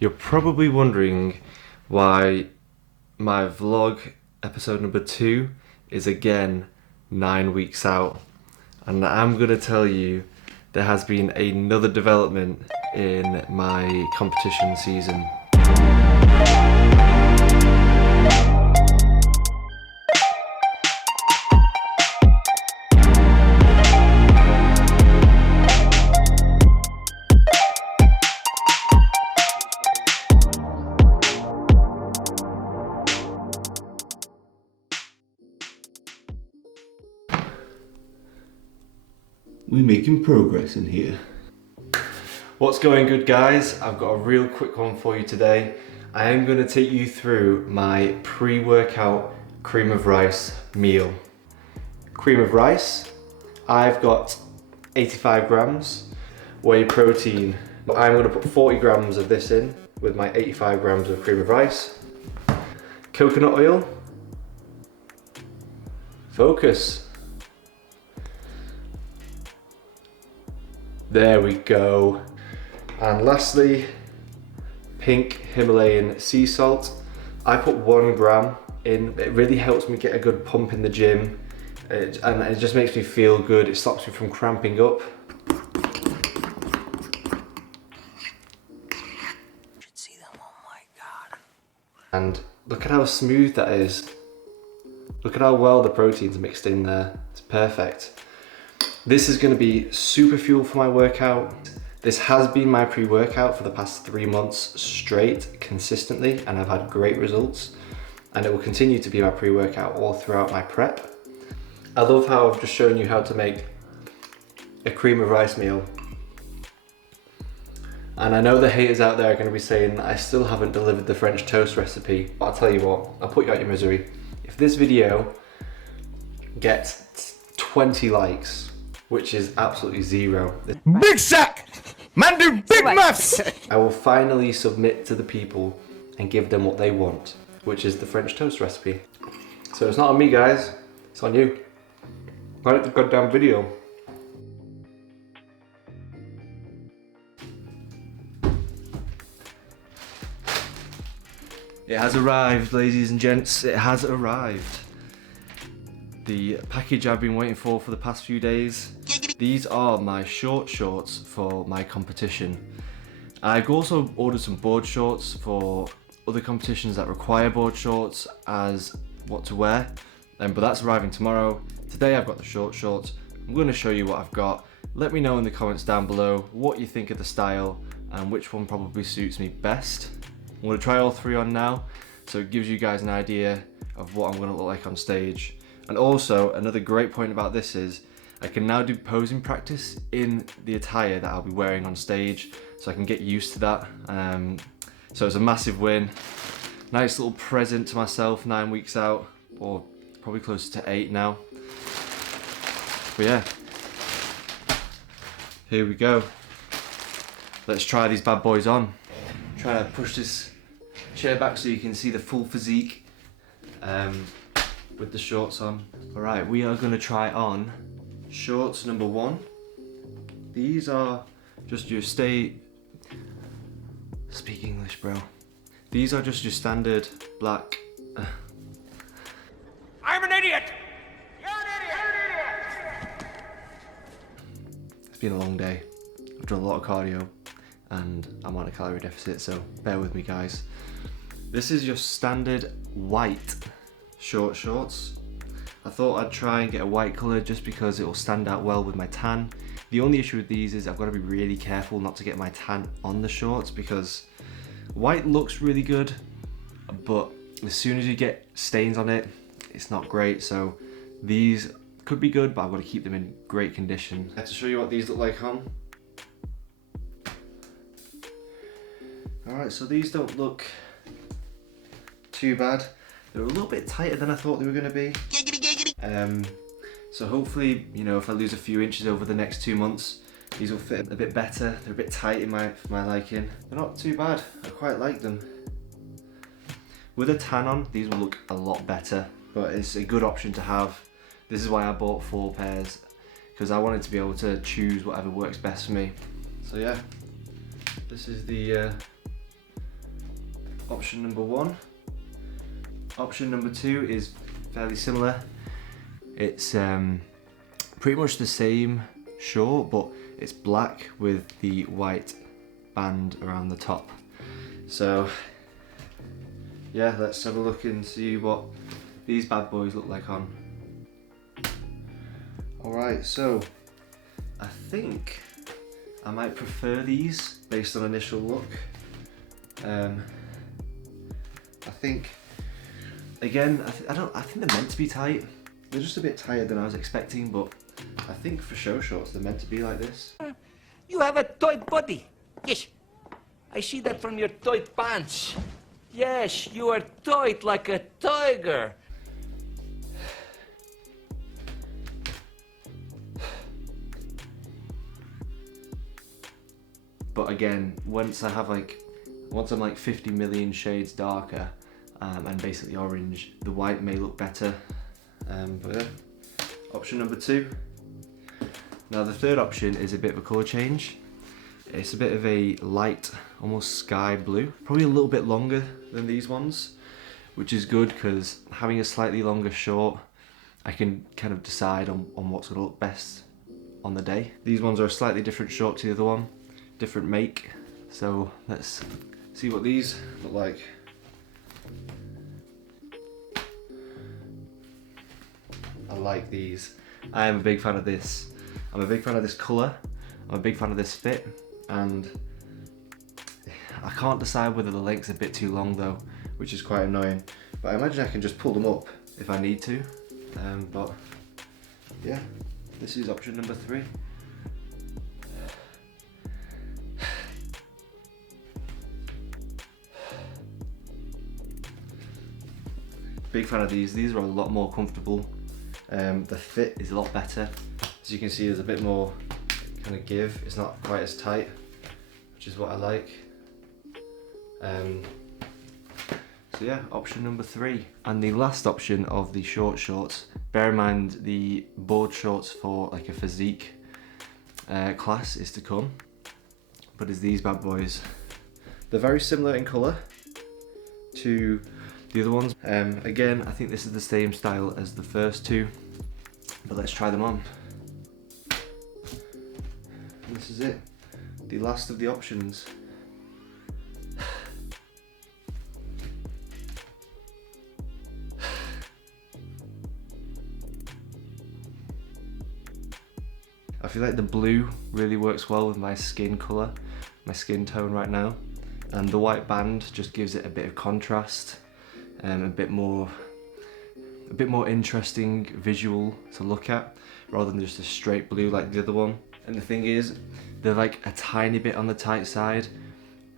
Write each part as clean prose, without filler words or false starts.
You're probably wondering why my vlog episode number 2 is again 9 weeks out, and I'm gonna tell you there has been another development in my competition season. We're making progress in here. What's going good, guys? I've got a real quick one for you today. I am going to take you through my pre-workout cream of rice meal. Cream of rice, I've got 85 grams. Whey protein, I'm going to put 40 grams of this in with my 85 grams of cream of rice. Coconut oil, focus. There we go. And lastly, pink Himalayan sea salt. I put 1 gram in. It really helps me get a good pump in the gym, and it just makes me feel good. It stops me from cramping up. You should see them, oh my God. And look at how smooth that is. Look at how well the protein's mixed in there. It's perfect. This is going to be super fuel for my workout. This has been my pre-workout for the past 3 months straight, consistently, and I've had great results. And it will continue to be my pre-workout all throughout my prep. I love how I've just shown you how to make a cream of rice meal. And I know the haters out there are going to be saying that I still haven't delivered the French toast recipe, but I'll tell you what, I'll put you out your misery. If this video gets 20 likes, which is absolutely 0. Big sack! Man do big maths! I will finally submit to the people and give them what they want, which is the French toast recipe. So it's not on me, guys, it's on you. Like the goddamn video. It has arrived, ladies and gents, it has arrived. The package I've been waiting for the past few days. These are my short shorts for my competition. I've also ordered some board shorts for other competitions that require board shorts as what to wear, but that's arriving tomorrow. Today I've got the short shorts. I'm going to show you what I've got. Let me know in the comments down below what you think of the style and which one probably suits me best. I'm going to try all 3 on now, so it gives you guys an idea of what I'm going to look like on stage. And also, another great point about this is I can now do posing practice in the attire that I'll be wearing on stage, so I can get used to that. So it's a massive win. Nice little present to myself 9 weeks out, or probably closer to 8 now. But yeah, here we go. Let's try these bad boys on. Try to push this chair back so you can see the full physique. With the shorts on. Alright, we are going to try on shorts number 1. These are just your speak English, bro. These are just your standard black. I'm an idiot! You're an idiot! It's been a long day. I've done a lot of cardio and I'm on a calorie deficit, so bear with me, guys. This is your standard white short shorts. I thought I'd try and get a white colour just because it will stand out well with my tan. The only issue with these is I've got to be really careful not to get my tan on the shorts, because white looks really good, but as soon as you get stains on it, it's not great. So these could be good, but I've got to keep them in great condition. I have to show you what these look like on. Alright, so these don't look too bad. They're a little bit tighter than I thought they were going to be. So hopefully, you know, if I lose a few inches over the next 2 months, these will fit a bit better. They're a bit tight for my liking. They're not too bad. I quite like them. With a tan on, these will look a lot better, but it's a good option to have. This is why I bought 4 pairs, because I wanted to be able to choose whatever works best for me. So yeah, this is the option number 1. Option number 2 is fairly similar. It's pretty much the same short, but it's black with the white band around the top. So yeah, let's have a look and see what these bad boys look like on. Alright, so I think I might prefer these based on initial look. I think, again, I think they're meant to be tight. They're just a bit tighter than I was expecting, but I think for show shorts they're meant to be like this. You have a tight body. Yes. I see that from your tight pants. Yes, you are tight like a tiger. But again, once I'm like 50 million shades darker and basically orange, the white may look better. But yeah, option number 2. Now the third option is a bit of a colour change. It's a bit of a light, almost sky blue, probably a little bit longer than these ones, which is good because having a slightly longer short, I can kind of decide on what's going to look best on the day. These ones are a slightly different short to the other one, different make, so let's see what these look like. I like these. I am a big fan of this. I'm a big fan of this colour, I'm a big fan of this fit, and I can't decide whether the length's a bit too long though, which is quite annoying. But I imagine I can just pull them up if I need to. But yeah, this is option number 3. Big fan of these. These are a lot more comfortable. The fit is a lot better. As you can see, there's a bit more kind of give. It's not quite as tight, which is what I like. So yeah, option number 3. And the last option of the short shorts, bear in mind the board shorts for like a physique class is to come, but is these bad boys. They're very similar in colour to the other ones. Again, I think this is the same style as the first 2, but let's try them on. And this is it, the last of the options. I feel like the blue really works well with my skin colour, my skin tone right now, and the white band just gives it a bit of contrast, a bit more interesting visual to look at, rather than just a straight blue like the other one. And the thing is, they're like a tiny bit on the tight side,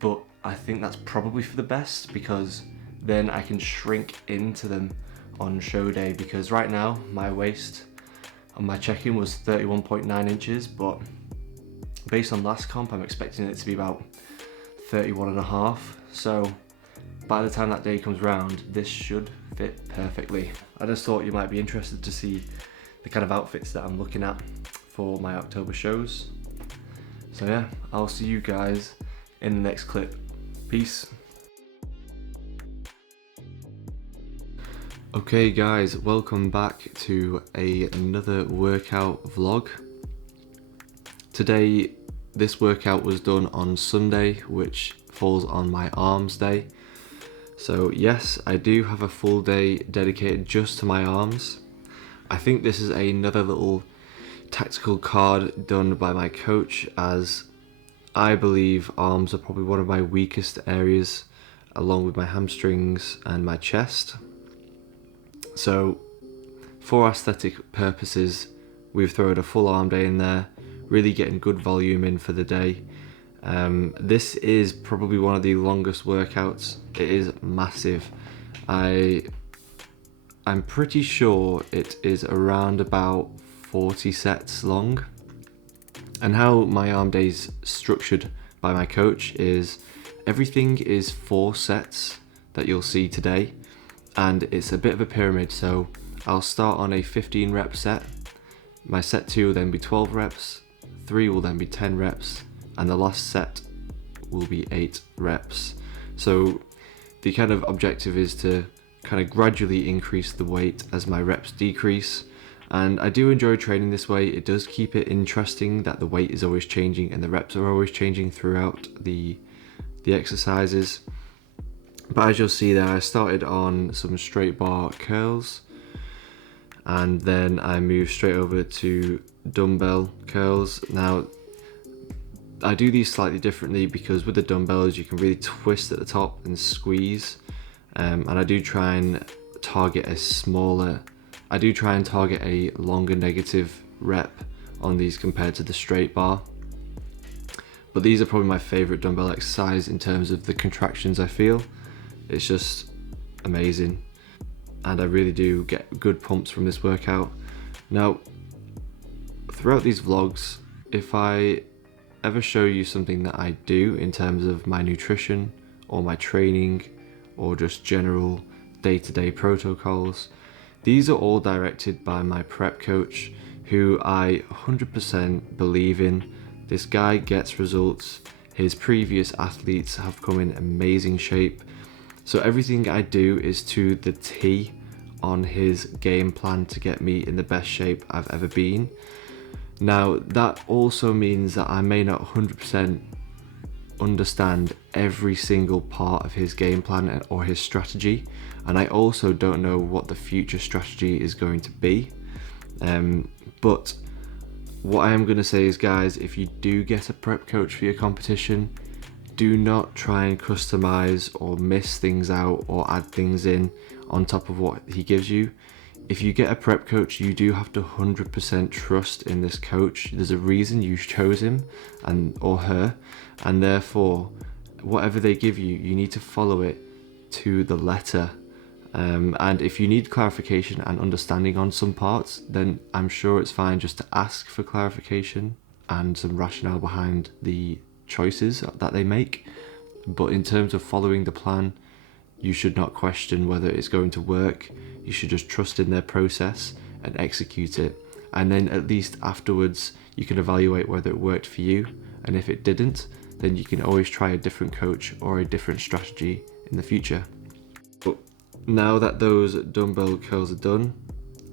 but I think that's probably for the best, because then I can shrink into them on show day, because right now my waist on my check-in was 31.9 inches, but based on last comp I'm expecting it to be about 31.5, so by the time that day comes round, this should fit perfectly. I just thought you might be interested to see the kind of outfits that I'm looking at for my October shows. So yeah, I'll see you guys in the next clip. Peace. Okay guys, welcome back to another workout vlog. Today, this workout was done on Sunday, which falls on my arms day. So yes, I do have a full day dedicated just to my arms. I think this is another little tactical card done by my coach, as I believe arms are probably one of my weakest areas, along with my hamstrings and my chest. So for aesthetic purposes, we've thrown a full arm day in there, really getting good volume in for the day. This is probably one of the longest workouts. It is massive. I'm pretty sure it is around about 40 sets long. And how my arm day is structured by my coach is everything is 4 sets that you'll see today, and it's a bit of a pyramid. So I'll start on a 15 rep set, my set 2 will then be 12 reps, 3 will then be 10 reps, and the last set will be 8 reps. So the kind of objective is to kind of gradually increase the weight as my reps decrease. And I do enjoy training this way. It does keep it interesting that the weight is always changing and the reps are always changing throughout the exercises. But as you'll see there, I started on some straight bar curls, and then I moved straight over to dumbbell curls. Now, I do these slightly differently because with the dumbbells you can really twist at the top and squeeze, and I do try and target a longer negative rep on these compared to the straight bar. But these are probably my favorite dumbbell exercise in terms of the contractions I feel. It's just amazing, and I really do get good pumps from this workout. Now, throughout these vlogs, if I ever show you something that I do in terms of my nutrition or my training or just general day-to-day protocols, these are all directed by my prep coach, who I 100% believe in. This guy gets results. His previous athletes have come in amazing shape. So everything I do is to the T on his game plan to get me in the best shape I've ever been. Now, that also means that I may not 100% understand every single part of his game plan or his strategy, and I also don't know what the future strategy is going to be. But what I am going to say is, guys, if you do get a prep coach for your competition, do not try and customize or miss things out or add things in on top of what he gives you. If you get a prep coach, you do have to 100% trust in this coach. There's a reason you chose him or her, and therefore whatever they give you, you need to follow it to the letter. And if you need clarification and understanding on some parts, then I'm sure it's fine just to ask for clarification and some rationale behind the choices that they make. But in terms of following the plan, you should not question whether it's going to work. You should just trust in their process and execute it, and then at least afterwards you can evaluate whether it worked for you, and if it didn't, then you can always try a different coach or a different strategy in the future. But now that those dumbbell curls are done,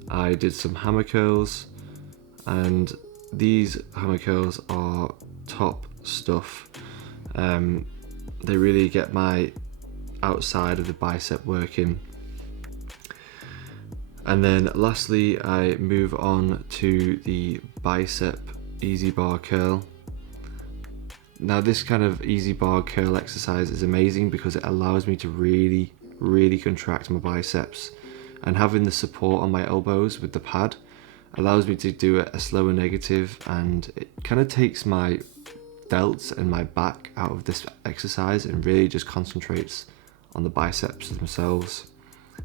I did some hammer curls, and these hammer curls are top stuff. They really get my outside of the bicep working. And then lastly, I move on to the bicep easy bar curl. Now, this kind of easy bar curl exercise is amazing because it allows me to really contract my biceps, and having the support on my elbows with the pad allows me to do a slower negative, and it kind of takes my delts and my back out of this exercise and really just concentrates on the biceps themselves.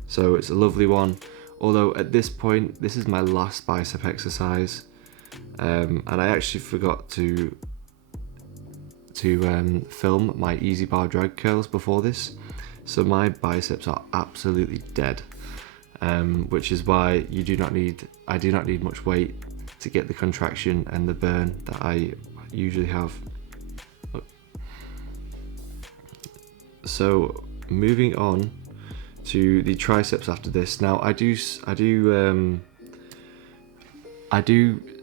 So it's a lovely one, although at this point this is my last bicep exercise, and I actually forgot to film my easy bar drag curls before this, so my biceps are absolutely dead, which is why I do not need much weight to get the contraction and the burn that I usually have. So moving on to the triceps after this. Now I do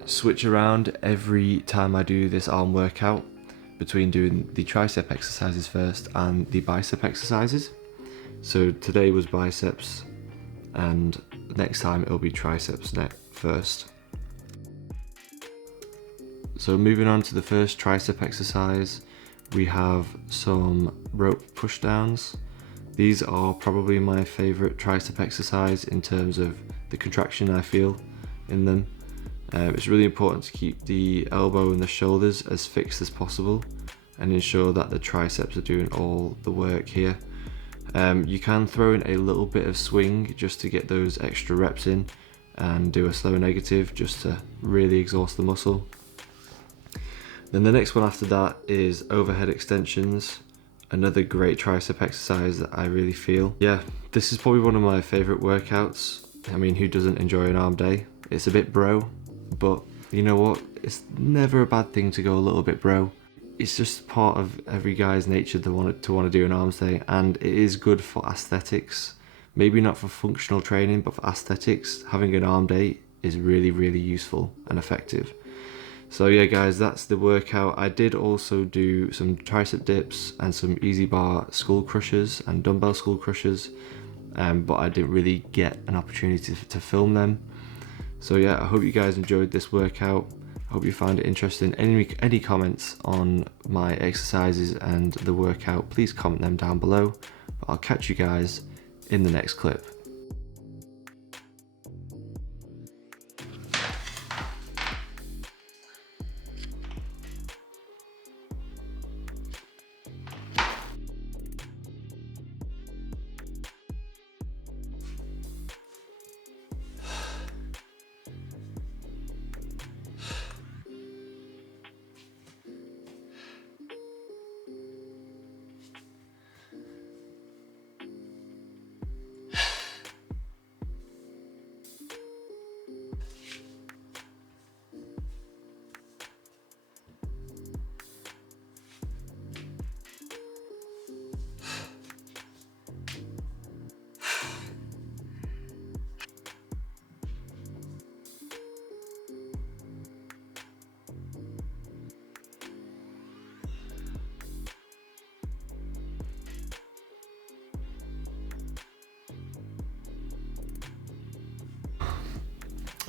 switch around every time I do this arm workout between doing the tricep exercises first and the bicep exercises. So today was biceps, and next time it'll be triceps first. So moving on to the first tricep exercise, we have some rope push downs. These are probably my favorite tricep exercise in terms of the contraction I feel in them. It's really important to keep the elbow and the shoulders as fixed as possible and ensure that the triceps are doing all the work here. You can throw in a little bit of swing just to get those extra reps in, and do a slow negative just to really exhaust the muscle. Then the next one after that is overhead extensions, another great tricep exercise that I really feel. Yeah, this is probably one of my favorite workouts. I mean, who doesn't enjoy an arm day? It's a bit bro, but you know what? It's never a bad thing to go a little bit bro. it's just part of every guy's nature to want to do an arms day, and it is good for aesthetics. Maybe not for functional training, but for aesthetics, having an arm day is really, really useful and effective. So yeah guys, that's the workout. I did also do some tricep dips and some easy bar skull crushers and dumbbell skull crushers, but I didn't really get an opportunity to film them. So yeah, I hope you guys enjoyed this workout. I hope you found it interesting. Any comments on my exercises and the workout, please comment them down below. But I'll catch you guys in the next clip.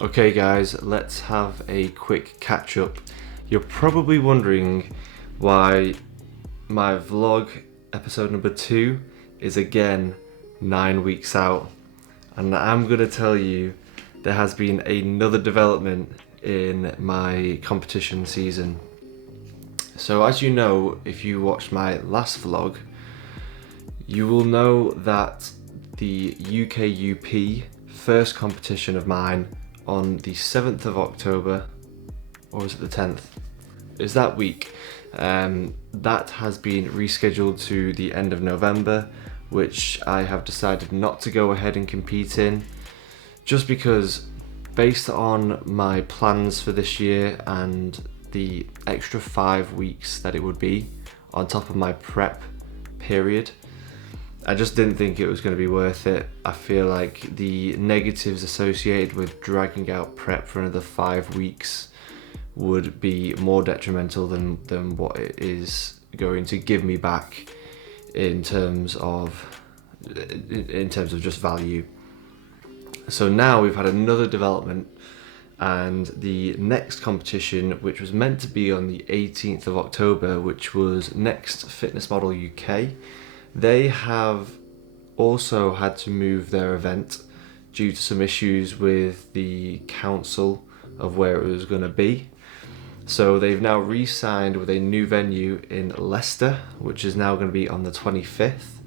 Okay guys, let's have a quick catch up. You're probably wondering why my vlog episode number 2 is again 9 weeks out, and I'm gonna tell you there has been another development in my competition season. So as you know, if you watched my last vlog, you will know that the UKUP first competition of mine on the 7th of October, or is it the 10th? Is that week. That has been rescheduled to the end of November, which I have decided not to go ahead and compete in, just because based on my plans for this year and the extra 5 weeks that it would be on top of my prep period, I just didn't think it was going to be worth it. I feel like the negatives associated with dragging out prep for another 5 weeks would be more detrimental than what it is going to give me back in terms of just value. So now we've had another development, and the next competition, which was meant to be on the 18th of October, which was Next Fitness Model UK, they have also had to move their event due to some issues with the council of where it was going to be. So they've now re-signed with a new venue in Leicester, which is now going to be on the 25th.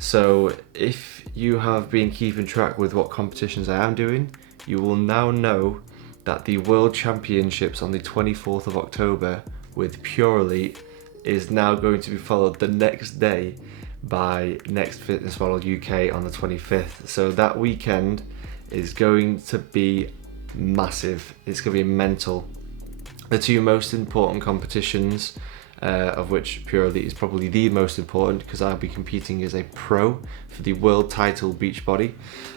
So if you have been keeping track with what competitions I am doing, you will now know that the World Championships on the 24th of October with Pure Elite is now going to be followed the next day by Next Fitness Model UK on the 25th. So that weekend is going to be massive. It's going to be mental. The two most important competitions, of which Pure Elite is probably the most important, because I'll be competing as a pro for the world title Beachbody.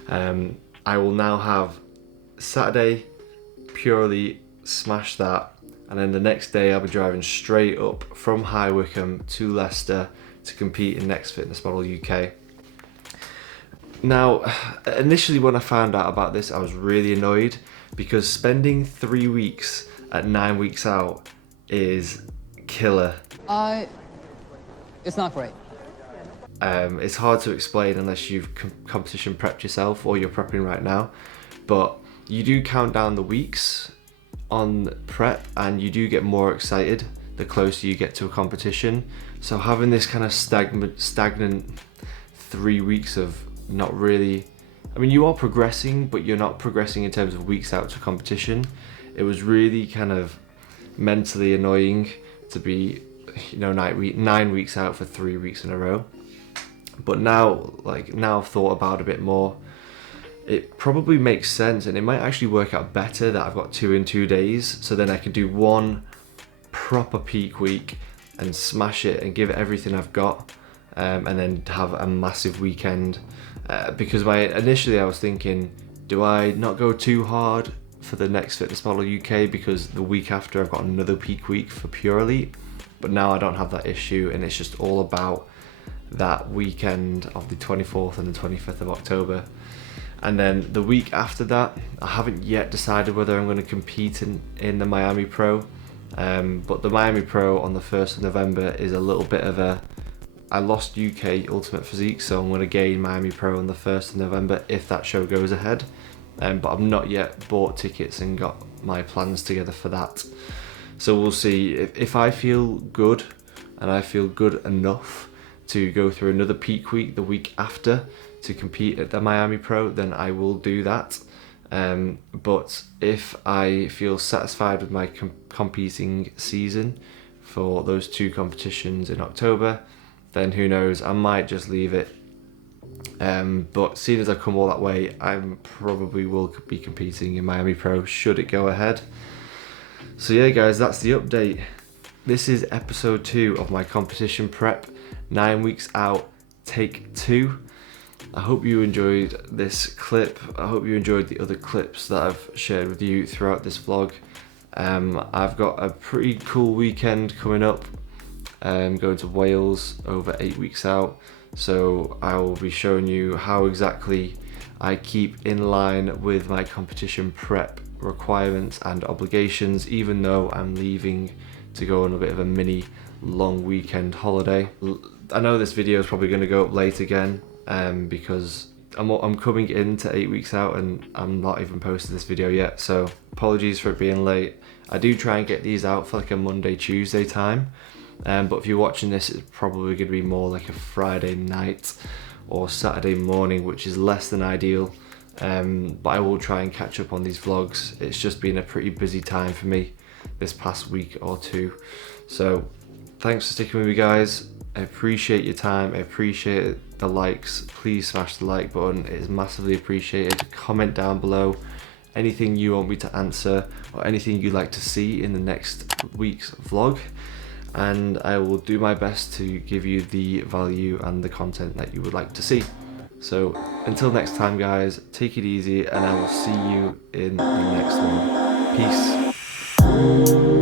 I will now have Saturday, Pure Elite, smash that, and then the next day I'll be driving straight up from High Wycombe to Leicester to compete in Next Fitness Model UK. Now, initially when I found out about this, I was really annoyed, because spending 3 weeks at 9 weeks out is killer. It's not great. It's hard to explain unless you've competition prepped yourself or you're prepping right now, but you do count down the weeks on prep and you do get more excited the closer you get to a competition. So having this kind of stagnant 3 weeks of not really, I mean, you are progressing, but you're not progressing in terms of weeks out to competition. It was really kind of mentally annoying to be, 9 weeks out for 3 weeks in a row. But now I've thought about it a bit more, it probably makes sense, and it might actually work out better that I've got 2 in 2 days, so then I can do one proper peak week and smash it and give it everything I've got, and then have a massive weekend. Because initially I was thinking, do I not go too hard for the next Fitness Model UK, because the week after I've got another peak week for Pure Elite, but now I don't have that issue, and it's just all about that weekend of the 24th and the 25th of October. And then the week after that, I haven't yet decided whether I'm going to compete in the Miami Pro, but the Miami Pro on the 1st of November is a little bit of I lost UK Ultimate Physique, so I'm going to gain Miami Pro on the 1st of November if that show goes ahead, but I've not yet bought tickets and got my plans together for that. So we'll see. If I feel good and I feel good enough to go through another peak week the week after to compete at the Miami Pro, then I will do that. But if I feel satisfied with my competing season for those 2 competitions in October, then who knows, I might just leave it. But seeing as I've come all that way, I probably will be competing in Miami Pro should it go ahead. So yeah guys, that's the update. This is episode 2 of my competition prep, 9 weeks out, take 2. I hope you enjoyed this clip. I hope you enjoyed the other clips that I've shared with you throughout this vlog. I've got a pretty cool weekend coming up, going to Wales over 8 weeks out. So I will be showing you how exactly I keep in line with my competition prep requirements and obligations, even though I'm leaving to go on a bit of a mini long weekend holiday. I know this video is probably going to go up late again, because I'm coming into 8 weeks out and I'm not even posted this video yet, so apologies for it being late. I do try and get these out for like a Monday, Tuesday time, but if you're watching this, it's probably going to be more like a Friday night or Saturday morning, which is less than ideal, but I will try and catch up on these vlogs. It's just been a pretty busy time for me this past week or 2, so thanks for sticking with me guys. I appreciate your time, I appreciate the likes. Please smash the like button, it is massively appreciated. Comment down below anything you want me to answer or anything you'd like to see in the next week's vlog, and I will do my best to give you the value and the content that you would like to see. So until next time guys, take it easy and I will see you in the next one. Peace.